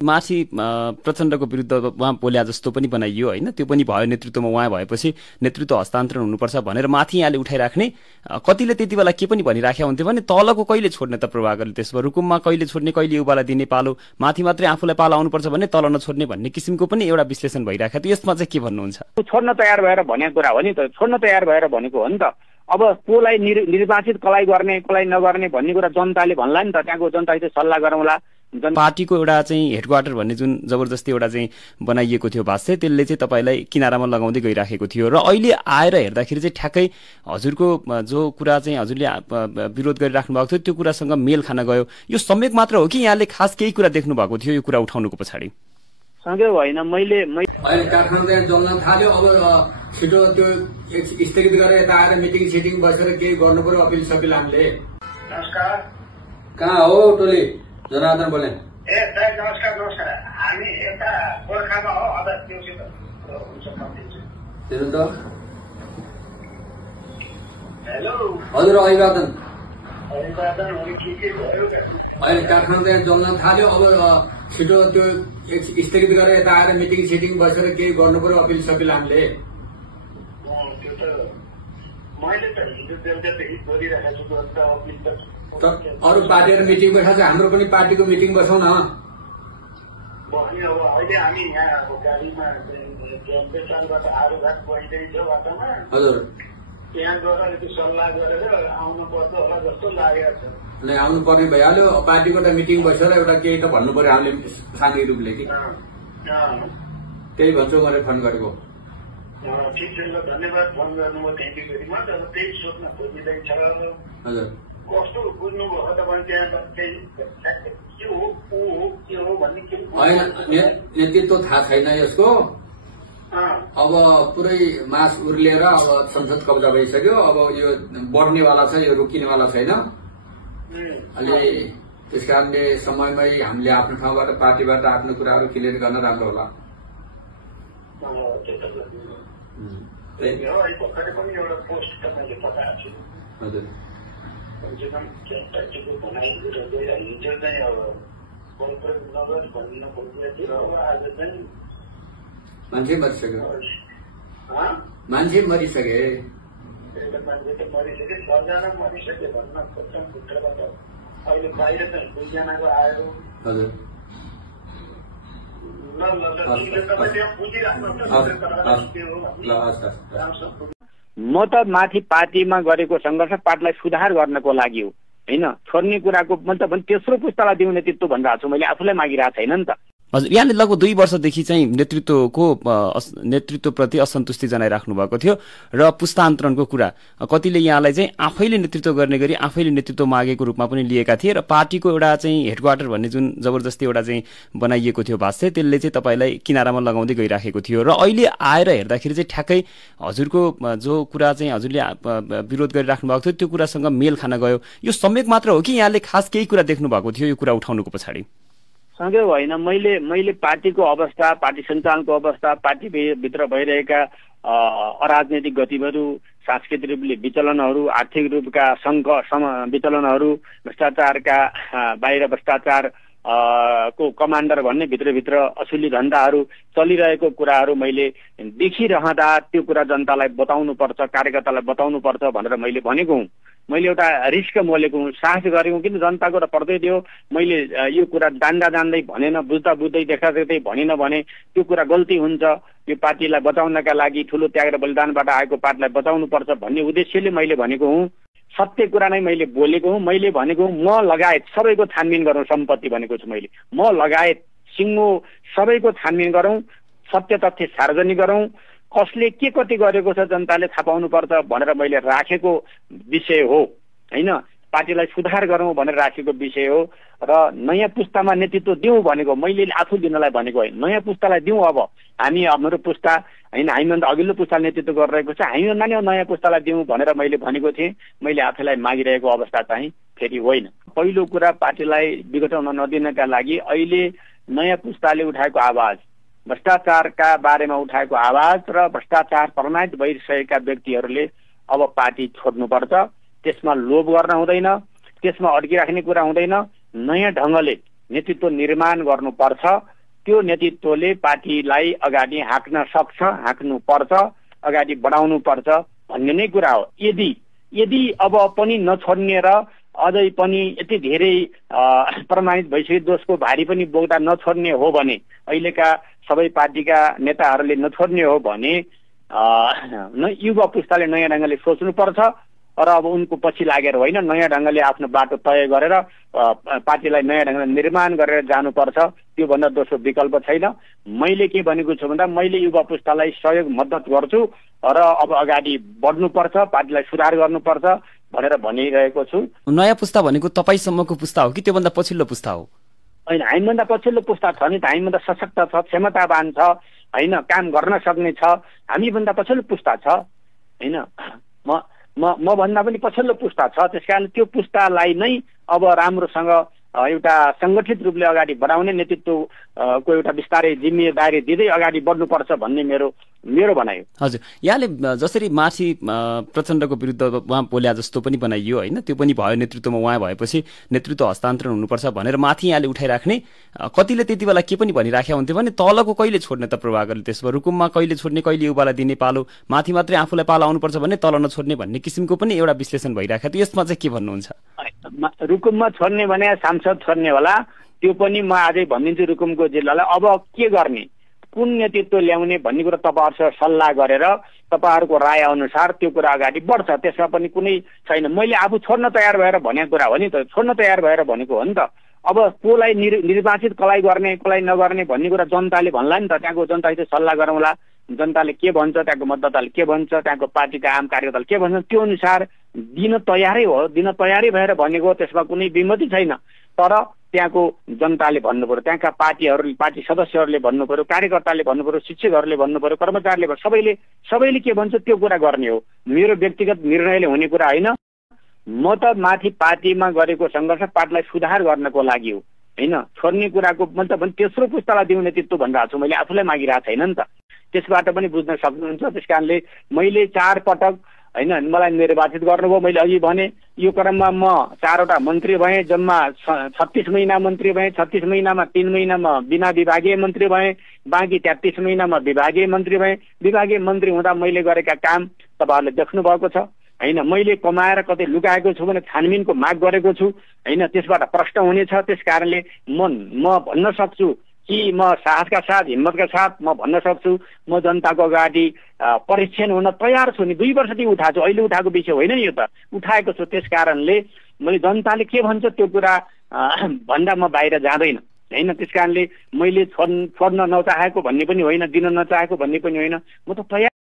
माथि प्रचण्डको विरुद्ध उहाँ बोल्या जस्तो पनि बनाइयो होइन, त्यो पनि भयो। नेतृत्वमा उहाँ भएपछि नेतृत्व हस्तान्तरण हुनुपर्छ भनेर माथि यहाँले उठाइराख्ने, कतिले त्यति बेला के पनि भनिराखेका हुन्थ्यो भने तलको कहिले छोड्ने त प्रभाकरले, त्यसमा रुकुममा कहिले छोड्ने, कहिले युवालाई दिने पालो, माथि मात्रै आफूलाई पालो आउनुपर्छ भन्ने, तल नछोड्ने भन्ने किसिमको पनि एउटा विश्लेषण भइरहेको थियो। यसमा चाहिँ के भन्नुहुन्छ? छोड्न तयार भएर भनेको कुरा हो नि त, छोड्न तयार भएर भनेको हो नि त। अब कोलाई निर्वाचित कसलाई गर्ने कसलाई नगर्ने भन्ने कुरा जनताले भन्ला नि त, त्यहाँको जनताले सल्लाह गरौँला। पार्टीको एउटा चाहिँ हेडक्वार्टर भन्ने जुन जबरजस्ती एउटा चाहिँ बनाइएको थियो भाष्य, त्यसले चाहिँ तपाईँलाई किनारामा लगाउँदै गइराखेको थियो र अहिले आएर हेर्दाखेरि चाहिँ ठ्याक्कै हजुरको जो कुरा चाहिँ हजुरले विरोध गरिराख्नु भएको थियो त्यो कुरासँग मेल खान गयो। यो सम्यक मात्र हो कि यहाँले खास केही कुरा देख्नु भएको थियो यो कुरा उठाउनुको पछाडि? सँगै होइन, मैले काठमाडौँ जल्न थाल्यो। अब छिटो त्यो स्थगित गरेर यता आएर मिटिङ सिटिङ बसेर केही गर्नु पर्यो, अपिल सपिल हामीले। नमस्कार, कहाँ हो टोली? जनार्दन बोले। ए दाइ नमस्कार। नमस्कार, हामी यता गोर्खामा हो। अब त्योसित हुन्छ सम्झिन्छु। हेर्नु त। हेलो हजुर, अभिवादन। अभिवादन। के भयो? अहिले काठमाडौँ जल्न थाल्यो। अब छिटो त्यो स्थगित गरेर यता आएर मिटिङ सिटिङ बसेर केही गर्नु पर्यो, अपिल सपिल हामीले। त्यो त मैले त हिजो बेलुकादेखि बोलिरहेको छु त, अपिल त अरू पार्टीहरू मिटिङ बस्छ, हाम्रो पनि पार्टीको मिटिङ बसौँ न। बस्ने अब अहिले हामी यहाँ गाडीमा जनताबाट आरोघाट भइदिएको थियो बाटोमा। हजुर, त्यहाँ गएर त्यो सल्लाह गरेर आउनु पर्छ होला जस्तो लागेको छ। नै आउनु पर्ने भइहाल्यो। पार्टीको त मिटिङ बसेर एउटा केही त भन्नु पर्यो हामीले साङ्घिक रूपले कि त्यही भन्छु मैले फोन गरेको। ठिक छ, धन्यवाद फोन गर्नुभयो, थ्याङ्क यू भेरी मच। अब त्यही सोध्न खोजिँदैछ। हजुर, कस्तो बुझ्नुभयो तपाईँ? त्यहाँ के हो को हो के हो भन्ने के होइन, नेतृत्व थाहा छैन यसको। अब पुरै मास उर्लिएर अब संसद कब्जा भइसक्यो। अब यो बढ्नेवाला छ, यो रोकिनेवाला छैन। अलि त्यस कारणले समयमै हामीले आफ्नो ठाउँबाट पार्टीबाट आफ्नो कुराहरू क्लियर गर्न राम्रो होला। भर्खरै पनि एउटा पोस्ट तपाईँले पठाएको छु। हजुर, कमसेकम पार्टीको भनाइ हिजो चाहिँ अब बलप्रयोग नगर भन्न खोजिएको थियो। अब आज चाहिँ मान्छे मरिसक्यो। मान्छे मरिसके, मान्छे त मरिसके, 6 जना मरिसके भन्न खोज्छौँ भित्रबाट। अहिले बाहिर चाहिँ 2 जनाको आयो। हजुर, म त माथि पार्टीमा गरेको सङ्घर्ष पार्टीलाई सुधार गर्नको लागि हो होइन, छोड्ने कुराको मतलब तेस्रो पुस्तालाई दिउने नेतृत्व भनिरहेको छु, मैले आफूलाई मागिरहेको छैन नि त। हजुर, यहाँले लगभग 2 वर्षदेखि चाहिँ नेतृत्वप्रति असन्तुष्टि जनाइराख्नु भएको थियो र पुस्तान्तरणको कुरा कतिले यहाँलाई चाहिँ आफैले नेतृत्व गर्ने गरी आफैले नेतृत्व मागेको रूपमा पनि लिएका थिए र पार्टीको एउटा चाहिँ हेडक्वार्टर भन्ने जुन जबरजस्ती एउटा चाहिँ बनाइएको थियो भाष्य, त्यसले चाहिँ तपाईँलाई किनारामा लगाउँदै गइराखेको थियो र अहिले आएर हेर्दाखेरि चाहिँ ठ्याक्कै हजुरको जो कुरा चाहिँ हजुरले विरोध गरिराख्नु भएको थियो त्यो कुरासँग मेल खान गयो। यो सम्यक मात्र हो कि यहाँले खास केही कुरा देख्नु भएको थियो यो कुरा उठाउनुको पछाडि? सँगै होइन, मैले पार्टीको अवस्था, पार्टी सञ्चालनको अवस्था, पार्टी भित्र भइरहेका अराजनैतिक गतिविधिहरू, सांस्कृतिक रूपले विचलनहरू, आर्थिक रूपका विचलनहरू, भ्रष्टाचारका बाहिर भ्रष्टाचार को कमान्डर भन्ने भित्रभित्र असुली धन्दाहरू चलिरहेको कुराहरू मैले देखिरहँदा त्यो कुरा जनतालाई बताउनुपर्छ, कार्यकर्तालाई बताउनुपर्छ भनेर मैले भनेको हुँ। मैले एउटा रिस्क मोलेको हुँ, साहस गरेको, किन जनताको र पर्दै दियो। मैले यो कुरा जान्दै भनेन, बुझ्दा बुझ्दै देख्दा देख्दै भनेन भने त्यो कुरा गल्ती हुन्छ। यो पार्टीलाई बचाउनका लागि ठुलो त्याग र बलिदानबाट आएको पार्टीलाई बचाउनुपर्छ भन्ने उद्देश्यले मैले भनेको हुँ। सत्य कुरा नै मैले बोलेको हुँ। मैले भनेको हुँ म लगायत सबैको छानबिन गरौँ, सम्पत्ति भनेको छु मैले, म लगायत सिङ्गो सबैको छानबिन गरौँ, सत्य तथ्य सार्वजनिक गरौँ, कसले के कति गरेको छ जनताले थाहा पाउनुपर्छ भनेर मैले राखेको विषय हो होइन। पार्टीलाई सुधार गरौँ भनेर राखेको विषय हो र नयाँ पुस्तामा नेतृत्व दिउँ भनेको मैले आफू दिनलाई भनेको होइन, नयाँ पुस्तालाई दिउँ। अब हामी हाम्रो पुस्ता होइन, हामीभन्दा अघिल्लो पुस्ताले नेतृत्व गरिरहेको छ, हामीभन्दा नि नयाँ पुस्तालाई दिउँ भनेर मैले भनेको थिएँ। मैले आफैलाई मागिरहेको अवस्था चाहिँ फेरि होइन। पहिलो कुरा, पार्टीलाई विघटन नदिनका लागि अहिले नयाँ पुस्ताले उठाएको आवाज, भ्रष्टाचारका बारेमा उठाएको आवाज र भ्रष्टाचार प्रमाणित भइसकेका व्यक्तिहरूले अब पार्टी छोड्नुपर्छ। त्यसमा लोभ गर्न हुँदैन, त्यसमा अड्किराख्ने कुरा हुँदैन। नयाँ ढङ्गले नेतृत्व निर्माण गर्नुपर्छ। त्यो नेतृत्वले पार्टीलाई अगाडि हाँक्न सक्छ, हाँक्नु पर्छ, अगाडि बढाउनु पर्छ भन्ने नै कुरा हो। यदि अब पनि नछोड्ने र अझै पनि यति धेरै प्रमाणित भइसके दोषको भारी पनि बोक्दा नछोड्ने हो भने, अहिलेका सबै पार्टीका नेताहरूले नछोड्ने हो भने युवा पुस्ताले नयाँ ढङ्गले सोच्नुपर्छ र अब उनको पछि लागेर होइन, नयाँ ढङ्गले आफ्नो बाटो तय गरेर पार्टीलाई नयाँ ढङ्गले निर्माण गरेर जानुपर्छ। त्योभन्दा दोस्रो विकल्प छैन। मैले के भनेको छु भन्दा मैले युवा पुस्तालाई सहयोग मद्दत गर्छु र अब अगाडि बढ्नुपर्छ, पार्टीलाई सुधार गर्नुपर्छ भनेर भनिरहेको छु। नयाँ पुस्ता भनेको तपाईसम्मको पुस्ता हो कि त्योभन्दा पछिल्लो पुस्ता हो? होइन, हामीभन्दा पछिल्लो पुस्ता छ नि त, हामीभन्दा सशक्त छ, क्षमतावान छ, होइन, काम गर्न सक्ने छ, हामीभन्दा पछिल्लो पुस्ता छ, होइन, म भन्दा पनि पछिल्लो पुस्ता छ। त्यसकारण त्यो पुस्तालाई नै अब राम्रोसँग एउटा सङ्गठित रूपले अगाडि बढाउने नेतृत्वको एउटा बिस्तारै जिम्मेदारी दिँदै अगाडि बढ्नुपर्छ भन्ने मेरो भनाइ हो। हजुर, यहाँले जसरी माथि प्रचण्डको विरुद्ध उहाँ बोल्या जस्तो पनि बनाइयो होइन, त्यो पनि भयो, नेतृत्वमा उहाँ भएपछि नेतृत्व हस्तान्तरण हुनुपर्छ भनेर माथि यहाँले उठाइराख्ने, कतिले त्यति बेला के पनि भनिराखेका हुन्थ्यो भने तलको कहिले छोड्ने त प्रभाकरले, त्यसमा रुकुममा कहिले छोड्ने, कहिले युवालाई दिने पालो, माथि मात्रै आफूलाई पालो आउनुपर्छ भन्ने, तल नछोड्ने भन्ने किसिमको पनि एउटा विश्लेषण भइरहेको थियो। यसमा चाहिँ के भन्नुहुन्छ? रुकुममा छोड्ने भने सांसद छोड्ने होला, त्यो पनि म अझै भनिदिन्छु रुकुमको जिल्लालाई। अब के गर्ने, कुन नेतृत्व ल्याउने भन्ने कुरा तपाईँहरूसँग सल्लाह गरेर तपाईँहरूको राय अनुसार त्यो कुरा अगाडि बढ्छ। त्यसमा पनि कुनै छैन। मैले आफू छोड्न तयार भएर भनेको कुरा हो नि त, छोड्न तयार भएर भनेको हो नि त। अब कसलाई निर्वाचित कसलाई गर्ने कसलाई नगर्ने भन्ने कुरा जनताले भन्ला नि त। त्यहाँको जनतासित सल्लाह गरौँला, जनताले के भन्छ, त्यहाँको मतदाताले के भन्छ, त्यहाँको पार्टीका आम कार्यकर्ताले के भन्छ, त्यो अनुसार दिन तयारै हो, दिन तयारी भएर भनेको, त्यसमा कुनै विमति छैन। तर त्यहाँको जनताले भन्नु पर्यो, त्यहाँका पार्टी सदस्यहरूले भन्नु पर्यो, कार्यकर्ताले भन्नु पर्यो, शिक्षकहरूले भन्नु पर्यो, कर्मचारीले सबैले के भन्छ त्यो कुरा गर्ने हो। मेरो व्यक्तिगत निर्णयले हुने कुरा होइन। म त माथि पार्टीमा गरेको सङ्घर्ष पार्टीलाई सुधार गर्नको लागि हो, होइन, छोड्ने कुराको मतलब तेस्रो पुस्तालाई दिउने नेतृत्व भनिरहेको छु, मैले आफूलाई मागिरहेको छैन नि त। त्यसबाट पनि बुझ्न सक्नुहुन्छ। त्यस कारणले मैले 4 पटक होइन मलाई निर्वाचित गर्नुभयो। मैले अघि भने यो क्रममा म 4वटा मन्त्री भएँ, जम्मा 36 महिना मन्त्री भएँ। 36 महिनामा 3 महिनामा बिना विभागीय मन्त्री भएँ, बाँकी 33 महिनामा विभागीय मन्त्री भएँ। विभागीय मन्त्री हुँदा मैले गरेका काम तपाईँहरूले देख्नु भएको छ, होइन। मैले कमाएर कतै लुकाएको छु भने छानबिनको माग गरेको छु, होइन, त्यसबाट प्रश्न हुनेछ। त्यस कारणले म भन्न सक्छु कि म साहसका साथ, हिम्मतका साथ म भन्न सक्छु, म जनताको अगाडि परीक्षण हुन तयार छु नि। 2 वर्षदेखि उठाएको छु, अहिले उठाएको विषय होइन नि, यो त उठाएको छु। त्यस कारणले मैले जनताले के भन्छ त्यो कुरा भन्दा म बाहिर जाँदैन, होइन। त्यस कारणले मैले छोड्न नचाहेको भन्ने पनि होइन, दिन नचाहेको भन्ने पनि होइन। म त तयार